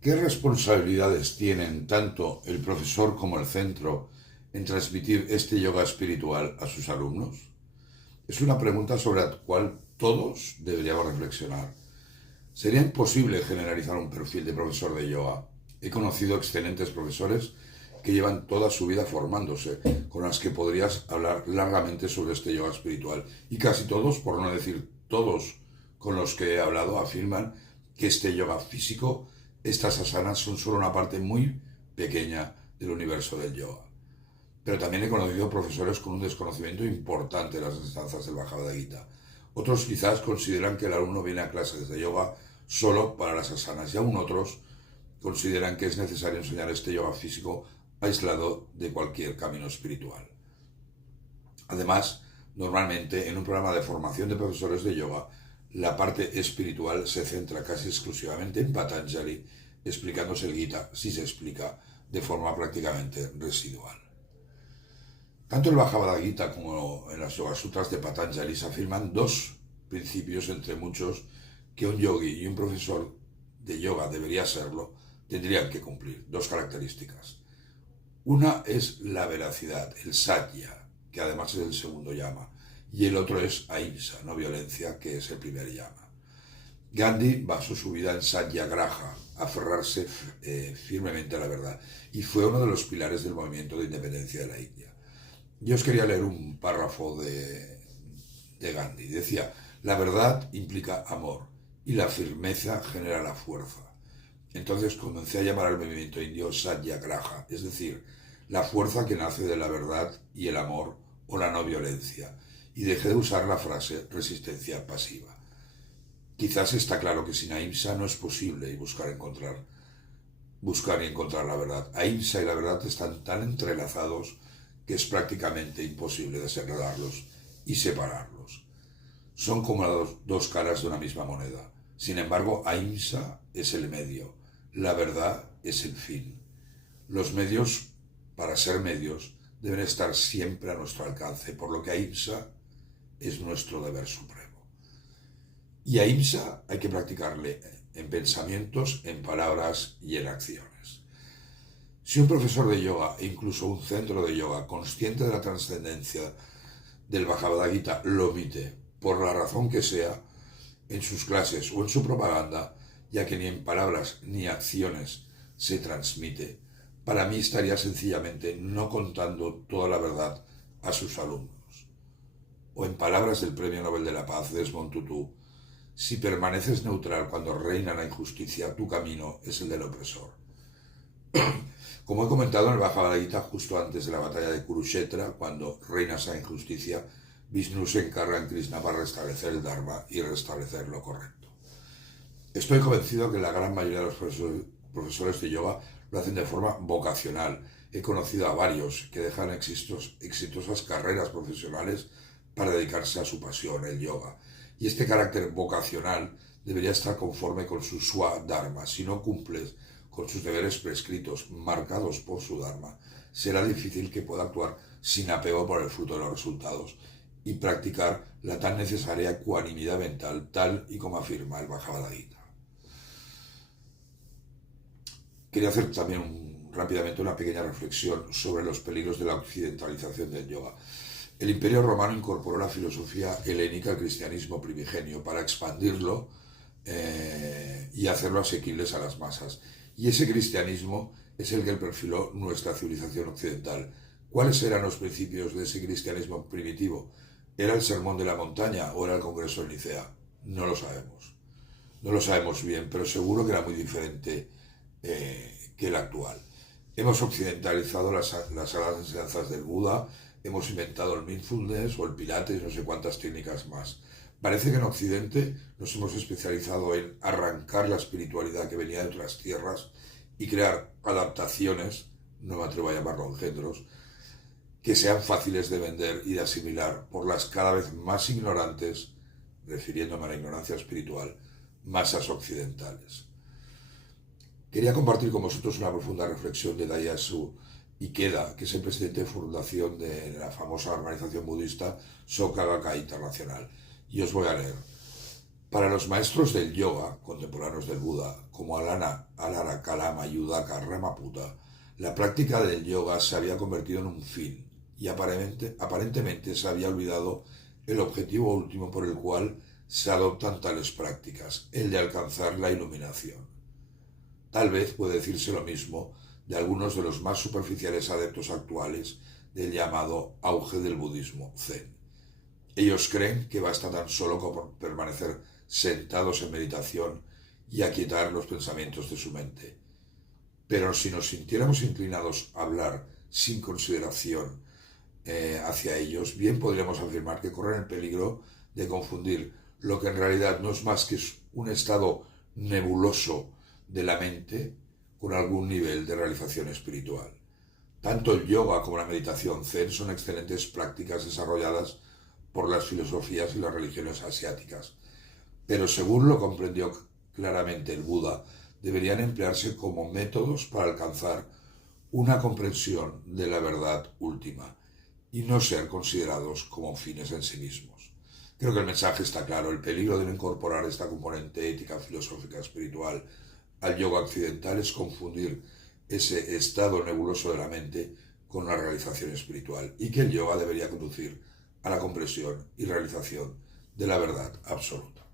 ¿Qué responsabilidades tienen tanto el profesor como el centro en transmitir este yoga espiritual a sus alumnos? Es una pregunta sobre la cual todos deberíamos reflexionar. Sería imposible generalizar un perfil de profesor de yoga. He conocido excelentes profesores que llevan toda su vida formándose, con las que podrías hablar largamente sobre este yoga espiritual. Y casi todos, por no decir todos con los que he hablado, afirman que este yoga físico, estas asanas, son solo una parte muy pequeña del universo del yoga. Pero también he conocido profesores con un desconocimiento importante de las enseñanzas del Bhagavad Gita. Otros quizás consideran que el alumno viene a clases de yoga solo para las asanas, y aún otros consideran que es necesario enseñar este yoga físico aislado de cualquier camino espiritual. Además, normalmente en un programa de formación de profesores de yoga, la parte espiritual se centra casi exclusivamente en Patanjali, explicándose el Gita, si se explica, de forma prácticamente residual. Tanto el Bhagavad Gita como en las Yoga Sutras de Patanjali se afirman dos principios entre muchos que un yogi y un profesor de yoga debería serlo, tendrían que cumplir, dos características. Una es la veracidad, el satya, que además es el segundo yama, y el otro es ahimsa, no violencia, que es el primer yama. Gandhi basó su vida en satyagraha, aferrarse firmemente a la verdad, y fue uno de los pilares del movimiento de independencia de la India. Yo os quería leer un párrafo de Gandhi. Decía: la verdad implica amor y la firmeza genera la fuerza. Entonces comencé a llamar al movimiento indio Satyagraha, es decir, la fuerza que nace de la verdad y el amor o la no violencia, y dejé de usar la frase resistencia pasiva. Quizás está claro que sin ahimsa no es posible buscar y encontrar la verdad. Ahimsa y la verdad están tan entrelazados que es prácticamente imposible desenredarlos y separarlos. Son como las dos caras de una misma moneda. Sin embargo, ahimsa es el medio, la verdad es el fin. Los medios, para ser medios, deben estar siempre a nuestro alcance, por lo que ahimsa es nuestro deber supremo. Y ahimsa hay que practicarle en pensamientos, en palabras y en acciones. Si un profesor de yoga e incluso un centro de yoga, consciente de la trascendencia del Bhagavad Gita, lo omite, por la razón que sea, en sus clases o en su propaganda, ya que ni en palabras ni acciones se transmite, para mí estaría sencillamente no contando toda la verdad a sus alumnos. O en palabras del Premio Nobel de la Paz, Desmond Tutu: si permaneces neutral cuando reina la injusticia, tu camino es el del opresor. Como he comentado en el Bhagavad Gita, justo antes de la batalla de Kurukshetra, cuando reina esa injusticia, Vishnu se encarga en Krishna para restablecer el Dharma y restablecer lo correcto. Estoy convencido que la gran mayoría de los profesores de yoga lo hacen de forma vocacional. He conocido a varios que dejan exitosas carreras profesionales para dedicarse a su pasión, el yoga. Y este carácter vocacional debería estar conforme con su Swadharma. Si no cumples con sus deberes prescritos, marcados por su Dharma, será difícil que pueda actuar sin apego por el fruto de los resultados y practicar la tan necesaria ecuanimidad mental, tal y como afirma el Bhagavad Gita. Quería hacer también rápidamente una pequeña reflexión sobre los peligros de la occidentalización del yoga. El Imperio Romano incorporó la filosofía helénica al cristianismo primigenio para expandirlo y hacerlo asequibles a las masas. Y ese cristianismo es el que perfiló nuestra civilización occidental. ¿Cuáles eran los principios de ese cristianismo primitivo? ¿Era el Sermón de la Montaña o era el Congreso de Nicea? No lo sabemos. No lo sabemos bien, pero seguro que era muy diferente que el actual. Hemos occidentalizado las sagradas enseñanzas del Buda, hemos inventado el mindfulness o el pilates y no sé cuántas técnicas más. Parece que en Occidente nos hemos especializado en arrancar la espiritualidad que venía de otras tierras y crear adaptaciones, no me atrevo a llamarlo engendros, que sean fáciles de vender y de asimilar por las cada vez más ignorantes, refiriéndome a la ignorancia espiritual, masas occidentales. Quería compartir con vosotros una profunda reflexión de Daiyasu Ikeda, que es el presidente de fundación de la famosa organización budista Soka Gakkai Internacional. Y os voy a leer. Para los maestros del yoga, contemporáneos del Buda, como Alara Kalama y Udaka Ramaputta, la práctica del yoga se había convertido en un fin y aparentemente se había olvidado el objetivo último por el cual se adoptan tales prácticas, el de alcanzar la iluminación. Tal vez puede decirse lo mismo de algunos de los más superficiales adeptos actuales del llamado auge del budismo zen. Ellos creen que basta tan solo con permanecer sentados en meditación y aquietar los pensamientos de su mente. Pero si nos sintiéramos inclinados a hablar sin consideración hacia ellos, bien podríamos afirmar que corren el peligro de confundir lo que en realidad no es más que un estado nebuloso de la mente con algún nivel de realización espiritual. Tanto el yoga como la meditación zen son excelentes prácticas desarrolladas por las filosofías y las religiones asiáticas, pero según lo comprendió claramente el Buda, deberían emplearse como métodos para alcanzar una comprensión de la verdad última y no ser considerados como fines en sí mismos. Creo que el mensaje está claro. El peligro de no incorporar esta componente ética, filosófica, espiritual al yoga occidental es confundir ese estado nebuloso de la mente con la realización espiritual, y que el yoga debería conducir a la comprensión y realización de la verdad absoluta.